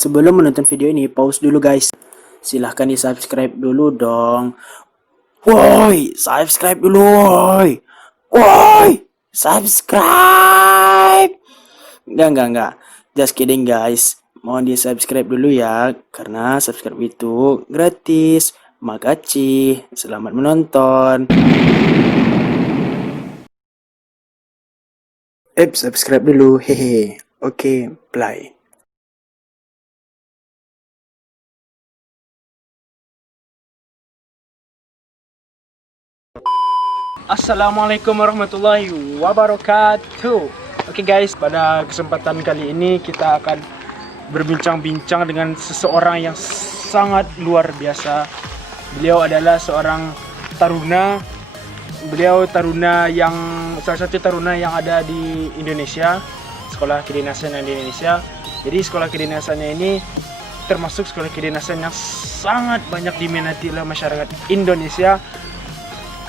Sebelum menonton video ini, pause dulu guys. Silahkan di subscribe dulu dong. Woi, subscribe dulu woi. Woi, subscribe. Enggak. Just kidding guys. Mohon di subscribe dulu ya, karena subscribe itu gratis. Makasih. Selamat menonton. Subscribe dulu. Hehe. Oke, play. Assalamualaikum warahmatullahi wabarakatuh. Oke guys, pada kesempatan kali ini kita akan berbincang-bincang dengan seseorang yang sangat luar biasa. Beliau adalah seorang taruna. Beliau taruna yang salah satu taruna yang ada di Indonesia, sekolah kedinasan yang di Indonesia. Jadi sekolah kedinasannya ini termasuk sekolah kedinasan yang sangat banyak diminati oleh masyarakat Indonesia.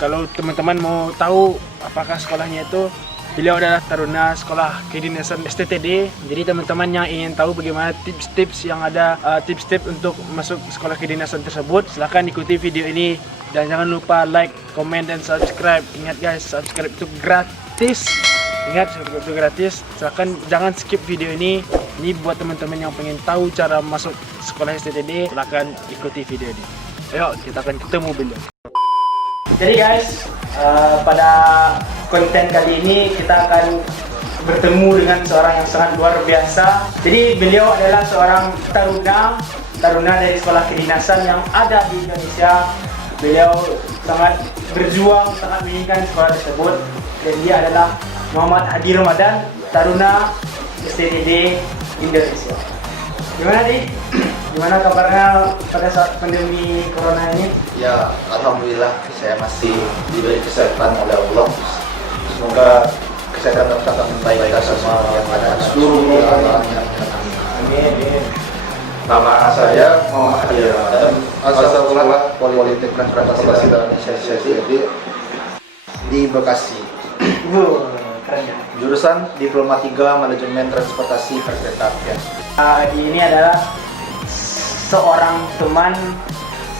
Kalau teman-teman mau tahu apakah sekolahnya itu, beliau adalah taruna sekolah kedinasan STTD. Jadi teman-teman yang ingin tahu bagaimana tips-tips yang ada, tips-tips untuk masuk sekolah kedinasan tersebut, silahkan ikuti video ini. Dan jangan lupa like, comment, dan subscribe. Ingat guys, subscribe itu gratis. Ingat, subscribe itu gratis. Silahkan jangan skip video ini. Ini buat teman-teman yang pengen tahu cara masuk sekolah STTD, silahkan ikuti video ini. Ayo, kita akan ketemu beliau. Jadi guys, pada konten kali ini kita akan bertemu dengan seorang yang sangat luar biasa. Jadi beliau adalah seorang taruna dari sekolah kedinasan yang ada di Indonesia. Beliau sangat berjuang, sangat menginginkan sekolah tersebut. Dan dia adalah Muhammad Hadi Ramadan, taruna STTD Indonesia. Gimana Di? Gimana kabarnya pada saat pandemi corona ini? Ya, alhamdulillah saya masih diberi kesehatan oleh Allah. Semoga kesehatan tetap membaik kita semua yang ada di seluruh orang yang amin. Nama saya Muhammad Hadi Ramadan, asal sekolah Politeknik Transportasi dan Indonesia di Bekasi. Keren ya. Jurusan Diploma 3 Manajemen Transportasi Perkeretaapian. Ini adalah seorang teman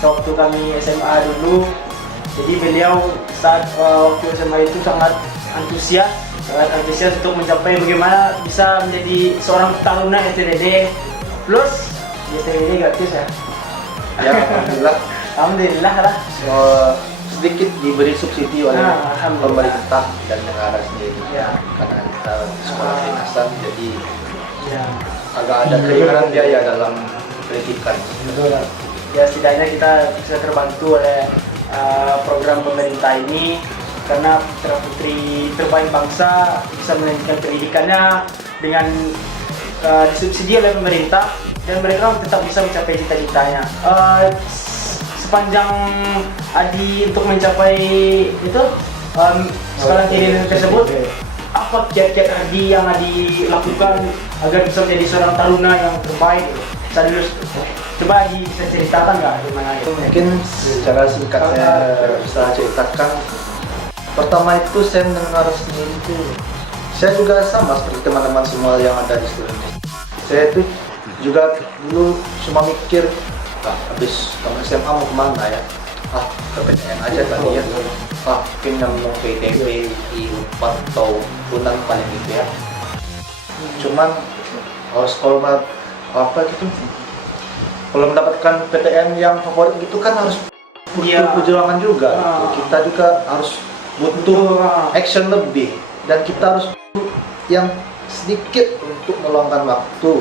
waktu kami SMA dulu. Jadi beliau saat waktu SMA itu sangat antusias untuk mencapai bagaimana bisa menjadi seorang taruna STTD. Plus di STTD gratis ya. Ya, alhamdulillah lah. Sedikit diberi subsidi oleh pemerintah dan negara sendiri. Ya. Karena kita sekolah kedinasan, jadi Ya. agak ada keringanan biaya dalam pendidikan. Betul. Ya setidaknya kita bisa terbantu oleh program pemerintah ini, karena putra putri terbaik bangsa bisa melanjutkan pendidikannya dengan disubsidi oleh pemerintah, dan mereka tetap bisa mencapai cita-citanya. Sepanjang Adi untuk mencapai itu sekolah kedinasan tersebut, apa kiat-kiat Adi yang Adi lakukan agar bisa menjadi seorang taruna yang terbaik? Coba Adi bisa ceritakan nggak gimana itu? Mungkin secara singkat saya bisa ceritakan. Pertama itu saya mendengar sendiri itu, saya juga sama seperti teman-teman semua yang ada di seluruh Indonesia. Saya itu juga dulu cuma mikir, habis kamu SMA mau kemana ya? Ke PTN aja kali ya. Mungkin yang mau ke ITB, I4 atau Unan paling gitu ya. Cuman sekolah apa gitu, kalau mendapatkan PTN yang favorit gitu kan harus butuh perjuangan juga gitu. Kita juga harus butuh action lebih, dan kita harus yang sedikit untuk meluangkan waktu.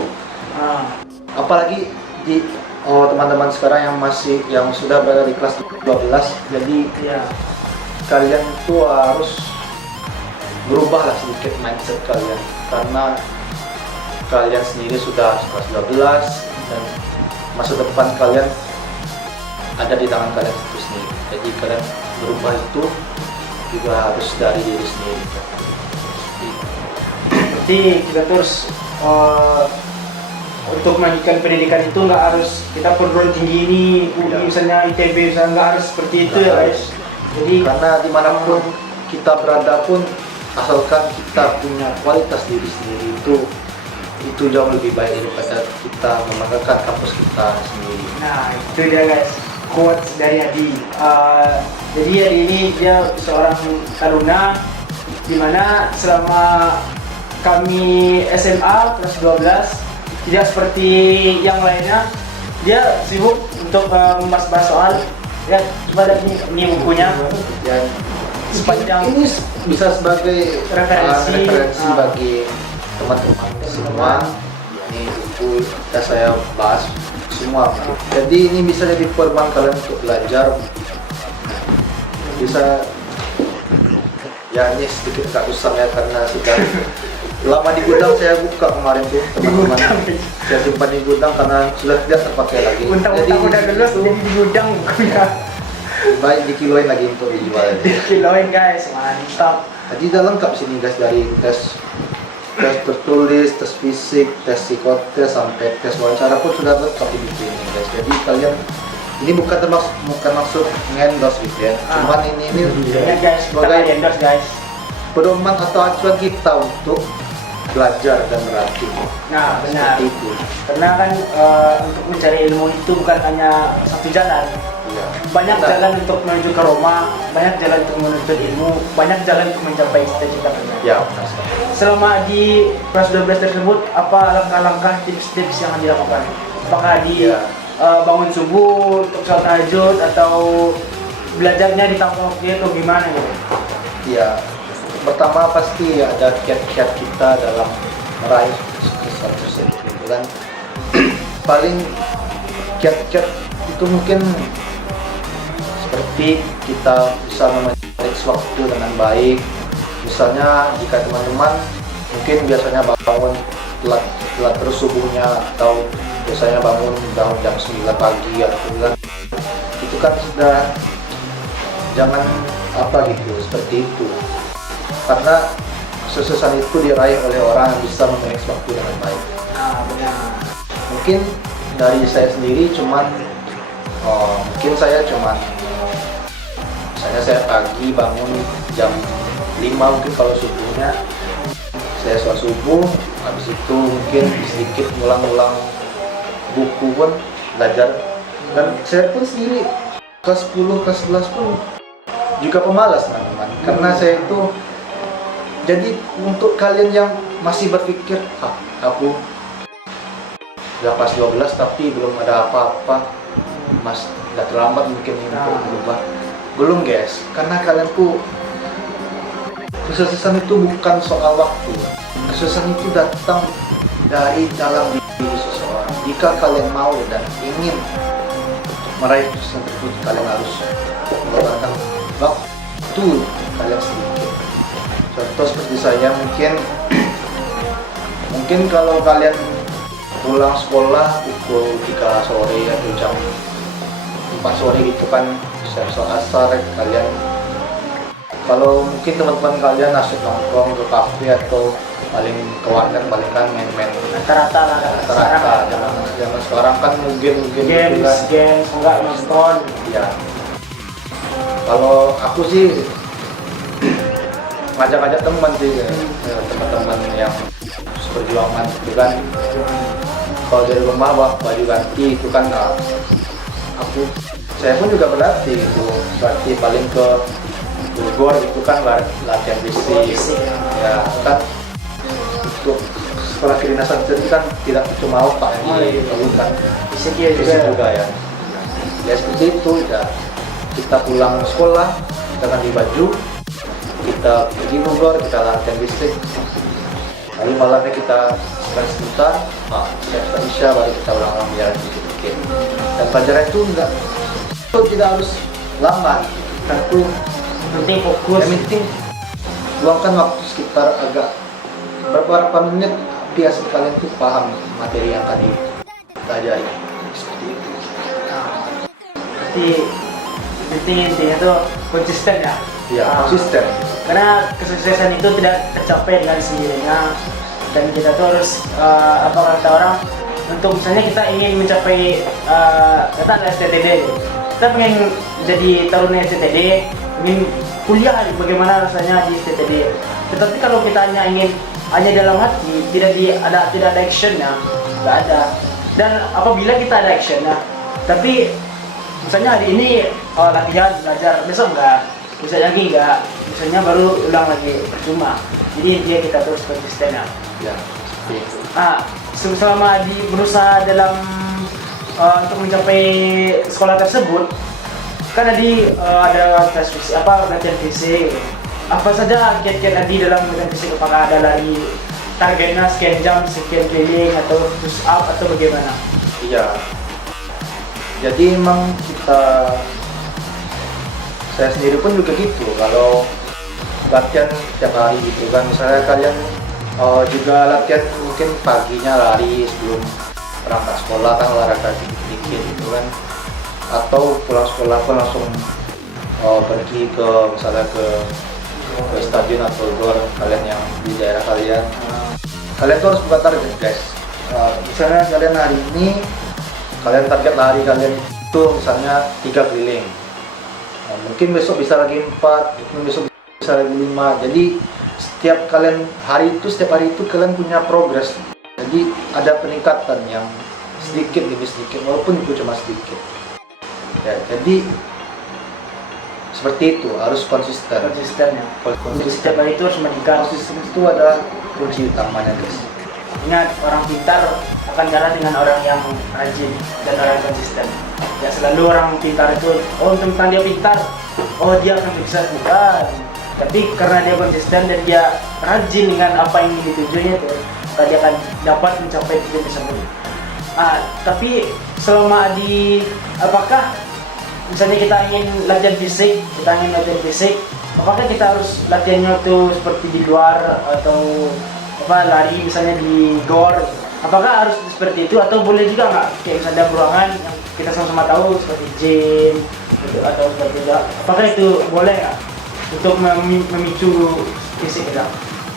Apalagi di teman-teman sekarang yang sudah berada di kelas 12, jadi kalian tuh harus berubahlah sedikit mindset kalian, karena kalian sendiri sudah kelas 12 dan masa depan kalian ada di tangan kalian itu sendiri. Jadi kalian berubah itu juga harus dari diri sendiri. Berarti kita terus untuk melanjutkan pendidikan itu nggak harus kita perguruan tinggi ini, UI misalnya ITB misalnya, nggak harus seperti itu ya guys. Jadi karena dimanapun kita berada pun, asalkan kita punya kualitas diri sendiri, itu jauh lebih baik daripada kita membanggakan kampus kita sendiri. Nah, itu dia guys, quotes dari Adi. Jadi Adi ini dia seorang taruna, dimana selama kami SMA kelas 12 tidak seperti yang lainnya, dia sibuk untuk membahas soal. Ya, coba lihat ini bukunya. Dan Sepanjang ini bisa sebagai referensi bagi teman-teman semua. Ini buku yang saya bahas semua. Jadi ini bisa jadi perubahan kalian untuk belajar. Bisa ya, ini sedikit agak usang ya karena sudah lama di gudang. Saya buka kemarin tuh teman-teman, saya simpan di gudang karena sudah tidak terpakai lagi. Untang-untang udah lulus jadi di gudang bukunya. Baik dikiloin lagi untuk dijual. Dikiloin guys, mantap. Jadi udah lengkap sini guys, dari tes tertulis, tes fisik, tes psikotes, sampai tes wawancara pun sudah lengkap di buku ini guys. Jadi kalian, ini bukan maksud ngendorse gitu ya. Cuman ini ya guys, sebagai endorse guys, pedoman atau acuan kita untuk belajar dan berarti. Nah benar. Seperti itu. Karena kan untuk mencari ilmu itu bukan hanya satu jalan. Iya. Banyak jalan untuk menuju ke Roma, banyak jalan untuk menuntut ilmu, banyak jalan untuk mencapai cita-cita kita. Ya. Selama di kelas 12 tersebut, apa langkah-langkah tips-tips yang dilakukan? Apakah di bangun subuh untuk sholat tahajud atau belajarnya di tampung atau gimana gitu? Iya. Pertama pasti ada kiat-kiat kita dalam meraih sukses itu kan. Paling kiat-kiat itu mungkin seperti kita bisa memanage waktu dengan baik. Misalnya jika teman-teman mungkin biasanya bangun telat terus subuhnya, atau biasanya bangun jam 9 pagi atau kan, itu kan sudah jangan gitu seperti itu, karena kesuksesan itu diraih oleh orang yang bisa memanage waktu dengan baik. Benar. Mungkin dari saya sendiri misalnya saya pagi bangun jam 5 mungkin kalau subuhnya, saya sholat subuh, habis itu mungkin sedikit ngulang-ngulang buku pun belajar. Dan saya pun sendiri kelas 10, kelas 11 pun juga pemalas teman-teman, karena saya itu, jadi untuk kalian yang masih berpikir aku udah kelas 12 tapi belum ada apa-apa, mas udah terlambat mungkin untuk berubah. Belum guys, karena kalian tuh, kesuksesan itu bukan soal waktu. Kesuksesan itu datang dari dalam diri seseorang. Jika kalian mau dan ingin meraih kesuksesan tersebut, kalian harus menggunakan waktu kalian sedikit. Contoh seperti saya, mungkin kalau kalian pulang sekolah pukul 3 sore atau jam 4 sore gitu kan, sholat asar, kalian kalau mungkin teman-teman kalian asik nongkrong ke kafe atau paling ke warnet, paling kan main-main Rata-rata lah. zaman sekarang kan game games enggak nonton. Ya, kalau aku sih ngajak-ngajak teman sih, teman-teman yang seperjuangan gitu kan. Kalau dari rumah baju ganti itu kan, saya pun juga berlatih itu, berarti paling ke Bogor itu kan latihan fisik. Ya kan, untuk sekolah kedinasan itu kan tidak cuma otak yang diperlukan, fisik juga ya. Ya seperti itu ya. Kita pulang sekolah, kita ganti baju, kita pergi Bogor, kita latihan fisik. Lalu malamnya kita istirahat sebentar, siap isya, baru kita ulang belajar sedikit. Dan pelajaran itu tidak harus lama, tentu Penting fokus. yang penting luangkan waktu sekitar agak beberapa menit, biar kalian tuh paham materi yang akan dipelajari. Seperti itu. Berarti penting intinya tuh konsisten ya. Iya, konsisten. Karena kesuksesan itu tidak tercapai dengan sendirinya, dan kita tuh harus apa kata orang, untuk misalnya kita ingin mencapai kata STTD, kita pengen jadi taruna STTD, ingin kuliah bagaimana rasanya di STTD. Tetapi kalau kita hanya dalam hati, tidak ada actionnya, nggak ada. Dan apabila kita ada actionnya, tapi misalnya hari ini latihan belajar, besok enggak, bisa lagi enggak, misalnya baru ulang lagi, percuma. Jadi dia kita terus konsisten ya. Ya, seperti itu. Selama berusaha dalam untuk mencapai sekolah tersebut, kan tadi ada tes fisik, latihan fisik. Apa saja kiat-kiat Adi dalam latihan fisik? Apakah ada lari targetnya sekian jam, sekian keliling, atau push up, atau bagaimana? Iya. Jadi emang saya sendiri pun juga gitu. Kalau latihan tiap hari gitu kan, misalnya kalian juga latihan mungkin paginya lari sebelum berangkat sekolah kan, olahraga dikit gitu kan, atau pulang sekolah pun langsung pergi misalnya ke stadion atau gor kalian yang di daerah kalian. Kalian tuh harus buat target guys. Misalnya kalian hari ini kalian target lari kalian itu misalnya 3 keliling, mungkin besok bisa lagi 4, mungkin besok bisa lagi 5. Jadi setiap hari itu kalian punya progres. Jadi ada peningkatan yang sedikit demi sedikit, walaupun itu cuma sedikit ya. Jadi seperti itu, harus konsisten Ya. Jadi setiap hari itu harus meningkat. Konsisten itu adalah kunci utamanya guys. Ingat, orang pintar akan kalah dengan orang yang rajin dan orang konsisten. Ya, selalu orang pintar itu, tentang dia pintar, dia akan sukses, bukan. Tapi karena dia konsisten dan dia rajin dengan apa yang ditujunya itu, maka dia akan dapat mencapai tujuan tersebut. Tapi selama apakah misalnya kita ingin latihan fisik, apakah kita harus latihannya itu seperti di luar atau lari misalnya di gor? Apakah harus seperti itu atau boleh juga nggak kayak misalnya ruangan yang kita sama-sama tahu seperti gym atau seperti itu? Apakah itu boleh nggak untuk memicu fisik kita?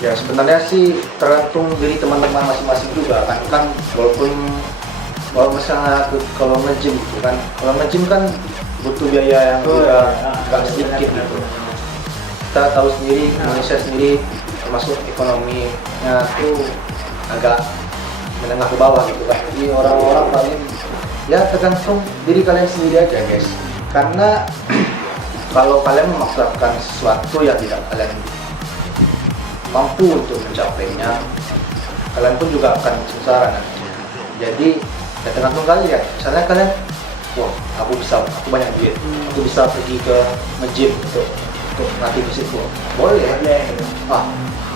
Ya sebenarnya sih tergantung diri teman-teman masing-masing juga kan kalau misalnya kalau nge-gym gitu kan, kalau nge-gym kan butuh biaya yang juga nggak sedikit gitu. Kita tahu sendiri, Indonesia sendiri termasuk ekonominya tuh agak menengah ke bawah gitu kan. Jadi orang-orang paling ya tergantung diri kalian sendiri aja guys. Karena kalau kalian memaksakan sesuatu yang tidak kalian mampu untuk mencapainya, kalian pun juga akan sengsara nanti. Jadi ya tergantung kalian. Misalnya kalian, aku banyak duit, aku bisa pergi ke nge-gym untuk latih fisikku, boleh.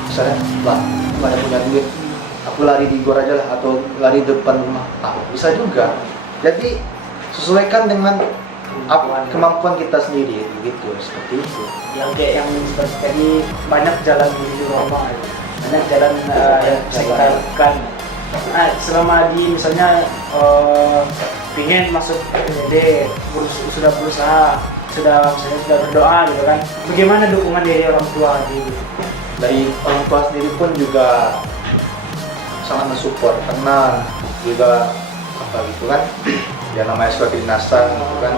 Misalnya, aku nggak ada punya duit, aku lari di gor aja lah, atau lari depan rumah, bisa juga. Jadi sesuaikan dengan kemampuan kita sendiri, gitu, seperti itu. Yang seperti tadi, banyak jalan di rumah, banyak jalan yang bisa kita lakukan. Selama misalnya pengen masuk PND, sudah berusaha, sudah berdoa gitu kan. Bagaimana dukungan dari orang tua Dari orang tua sendiri pun juga sangat mensupport, karena juga gitu kan, ya namanya surat kedinasan gitu kan,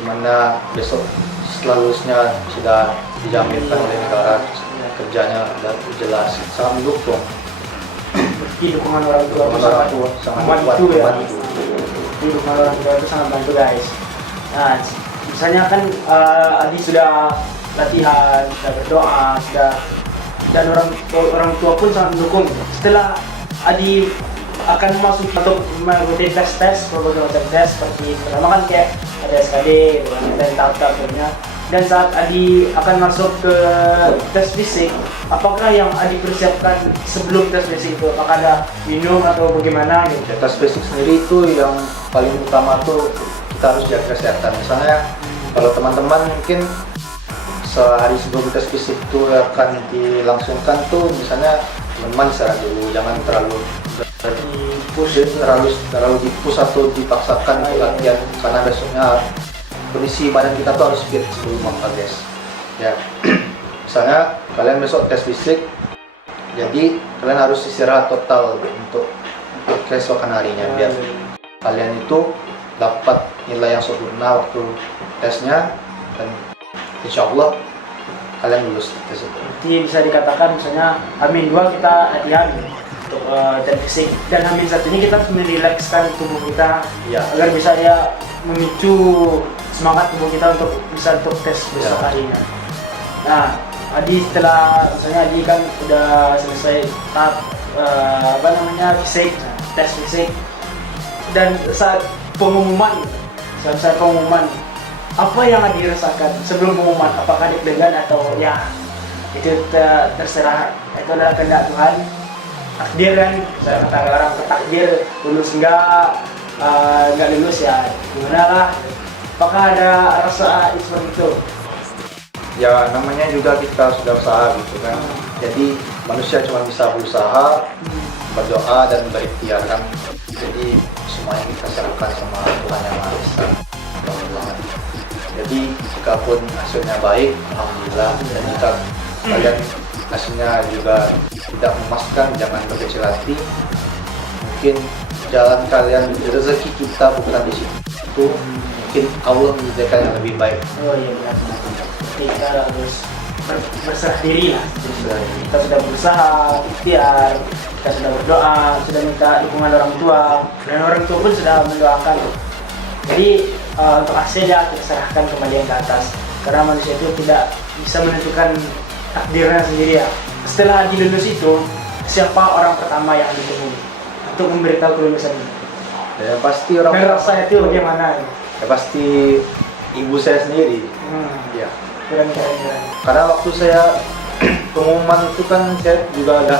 dimana besok setelah lulusnya sudah dijaminkan oleh negara, kerjanya sudah jelas, sangat mendukung. Dukungan orang tua sangat membantu ya. Dukungan orang tua itu sangat bantu guys. Nah, misalnya kan Adi sudah latihan, sudah berdoa, dan orang tua pun sangat mendukung. Setelah Adi akan masuk untuk mengikuti tes berbagai macam tes, seperti pertama kan kayak ada SKD dan tahap-tahapnya. Dan saat Adi akan masuk ke tes fisik, apakah yang Adi persiapkan sebelum tes fisik itu? Apakah ada minum atau bagaimana gitu? Tes fisik sendiri itu yang paling utama tuh kita harus jaga kesehatan. Misalnya kalau teman-teman mungkin sehari sebelum tes fisik itu akan dilangsungkan tuh, misalnya teman-teman istirahat dulu, jangan terlalu dipush atau dipaksakan untuk latihan, karena besoknya kondisi badan kita tuh harus fit sebelum makan guys ya. Misalnya kalian besok tes fisik, jadi kalian harus istirahat total untuk keesokan harinya, biar kalian itu dapat nilai yang sempurna waktu tesnya, dan insya Allah kalian lulus tersebut. Jadi bisa dikatakan misalnya H-2 kita latihan untuk teknik fisik, dan H-1 ini kita harus merilekskan tubuh kita Ya. agar bisa ya memicu semangat tubuh kita untuk bisa untuk tes besok Ya. harinya. Nah, Adi setelah misalnya Adi kan udah selesai tahap fisik, tes fisik, dan saat pengumuman apa yang Adi rasakan sebelum pengumuman? Apakah deg-degan atau ya itu terserah, itu adalah kehendak Tuhan, takdir kan, saya kata orang takdir, lulus enggak lulus ya gimana lah. Apakah ada rasa seperti itu? Ya namanya juga kita sudah usaha gitu kan. Jadi manusia cuma bisa berusaha, berdoa dan berikhtiar kan. Jadi semuanya kita serahkan sama Tuhan Yang Maha Esa. Jadi jikapun hasilnya baik, alhamdulillah. Dan jika kalian hasilnya juga tidak memuaskan, jangan berkecil hati. Mungkin jalan kalian, rezeki kita bukan di situ. Mungkin Allah menyediakan yang lebih baik. Oh iya benar. Kita harus berserah diri lah. Kita sudah berusaha, ikhtiar, kita sudah berdoa, sudah minta dukungan orang tua, dan orang tua pun sudah mendoakan. Jadi untuk hasilnya kita serahkan kembali yang ke atas, karena manusia itu tidak bisa menentukan takdirnya sendiri ya. Setelah dilulus itu, siapa orang pertama yang ditemui untuk memberitahu kelulusan ini? Ya pasti orang Dan rasanya itu bagaimana? Ya pasti ibu saya sendiri. Ya. Keren. Karena waktu saya pengumuman itu kan saya juga ada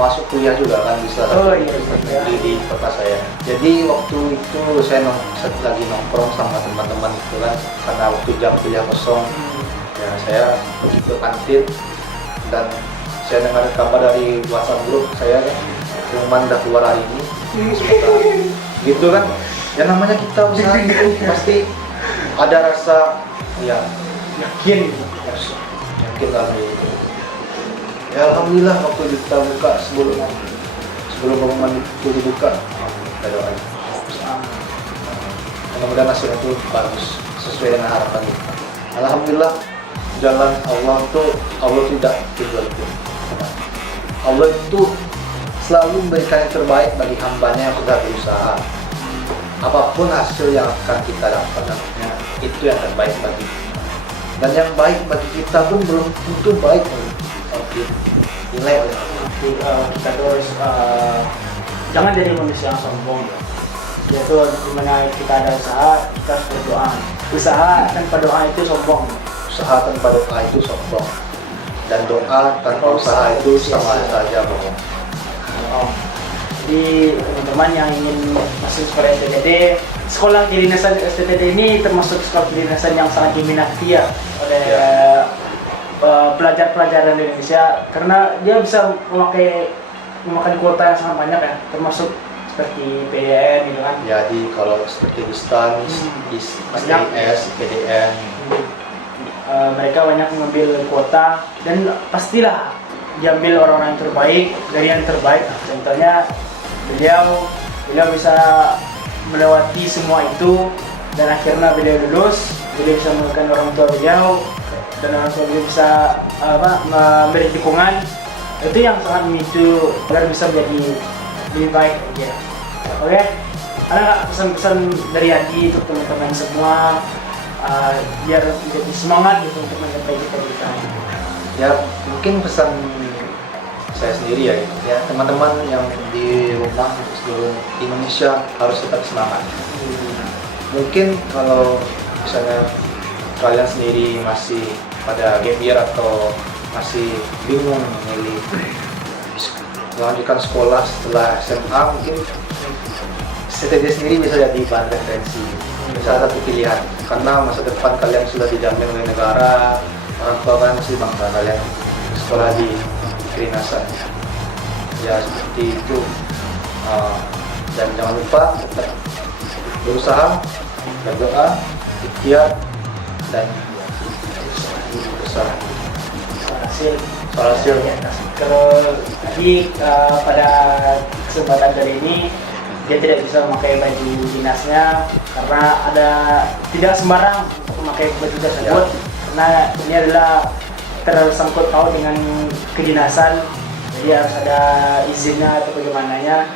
masuk kuliah juga kan di salah satu universitas negeri di kota saya. Jadi waktu itu saya lagi nongkrong sama teman-teman itu kan, karena waktu jam kuliah kosong. Ya saya pergi ke kantin dan saya dengar kabar dari WhatsApp grup saya kan, pengumuman udah keluar hari ini. Gitu kan. Ya namanya kita usaha itu pasti ada rasa ya yakin lah gitu. Ya alhamdulillah waktu kita buka sebelum pengumuman itu dibuka, kita doain. Mudah-mudahan hasilnya itu bagus sesuai dengan harapan kita. Alhamdulillah jalan Allah tidak tinggal itu. Allah itu selalu memberikan yang terbaik bagi hambanya yang sudah berusaha. Apapun hasil yang akan kita dapatkan, itu yang terbaik bagi kita. Dan yang baik bagi kita pun belum tentu baik bagi nilai oleh Allah. Kita terus jangan jadi manusia yang sombong. Yaitu dimana kita ada usaha, kita harus berdoa. Usaha tanpa doa itu sombong. Usaha tanpa doa itu sombong. Dan doa tanpa usaha itu sama saja bohong. Jadi teman-teman yang ingin masuk sekolah STTD, sekolah kedinasan STTD ini termasuk sekolah kedinasan yang sangat diminati ya oleh pelajar-pelajar di Indonesia, karena dia bisa memakan kuota yang sangat banyak ya, termasuk seperti PDN gitu kan. Jadi kalau seperti di STAN, STS, PDN, mereka banyak mengambil kuota dan pastilah diambil orang-orang yang terbaik dari yang terbaik. Contohnya beliau bisa melewati semua itu dan akhirnya beliau lulus, beliau bisa menemukan orang tua beliau dan orang tua beliau bisa memberi dukungan. Itu yang sangat memicu agar bisa menjadi lebih baik aja. Oke, ada pesan-pesan dari Adi untuk teman-teman semua biar menjadi semangat gitu untuk mencapai cita-cita. ya mungkin pesan saya sendiri ya, gitu. Ya teman-teman yang di rumah seluruh Indonesia harus tetap semangat. Mungkin kalau misalnya kalian sendiri masih pada gap year atau masih bingung memilih melanjutkan sekolah setelah SMA, mungkin STTD sendiri bisa jadi bahan referensi, salah satu pilihan, karena masa depan kalian sudah dijamin oleh negara, orang tua kalian masih bangga kalian sekolah di kedinasan. Ya seperti itu. Dan jangan lupa tetap berusaha, berdoa, ikhtiar, dan berusaha. Soal hasil. Kalau tadi pada kesempatan kali ini dia tidak bisa memakai baju dinasnya karena tidak sembarang untuk memakai baju tersebut, karena ini adalah tersangkut paut dengan kedinasan, jadi harus ada izinnya atau bagaimananya.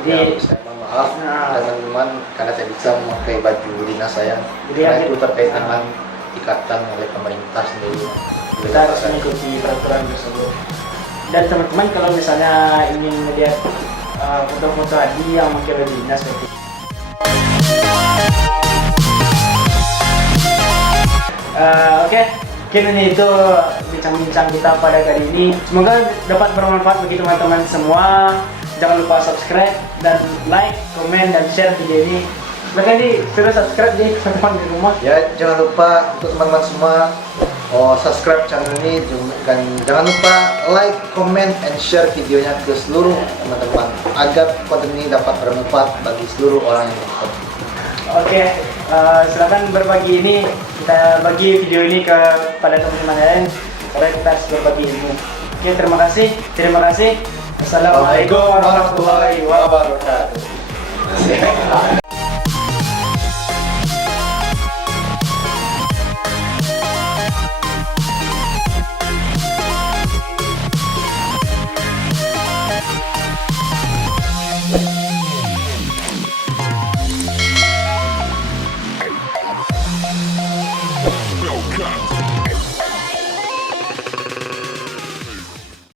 Jadi Ya, saya mohon maaf Nah. teman-teman karena saya bisa memakai baju dinas saya. Jadi Karena ya, itu terkait dengan ikatan oleh pemerintah sendiri. kita harus mengikuti peraturan tersebut. Dan teman-teman kalau misalnya ingin melihat foto-foto Adi yang memakai baju dinas seperti oke, mungkin ini itu bincang-bincang kita pada kali ini. Semoga dapat bermanfaat bagi teman-teman semua. Jangan lupa subscribe dan like, komen, dan share video ini. Mereka ini sudah subscribe jadi teman-teman di rumah. Ya, jangan lupa untuk teman-teman semua subscribe channel ini dan jangan lupa like, comment, and share videonya ke seluruh teman-teman agar konten ini dapat bermanfaat bagi seluruh orang yang nonton. Oke, silakan berbagi ini, kita bagi video ini kepada teman-teman lain supaya kita harus berbagi ilmu. Oke, terima kasih. Assalamualaikum warahmatullahi wabarakatuh.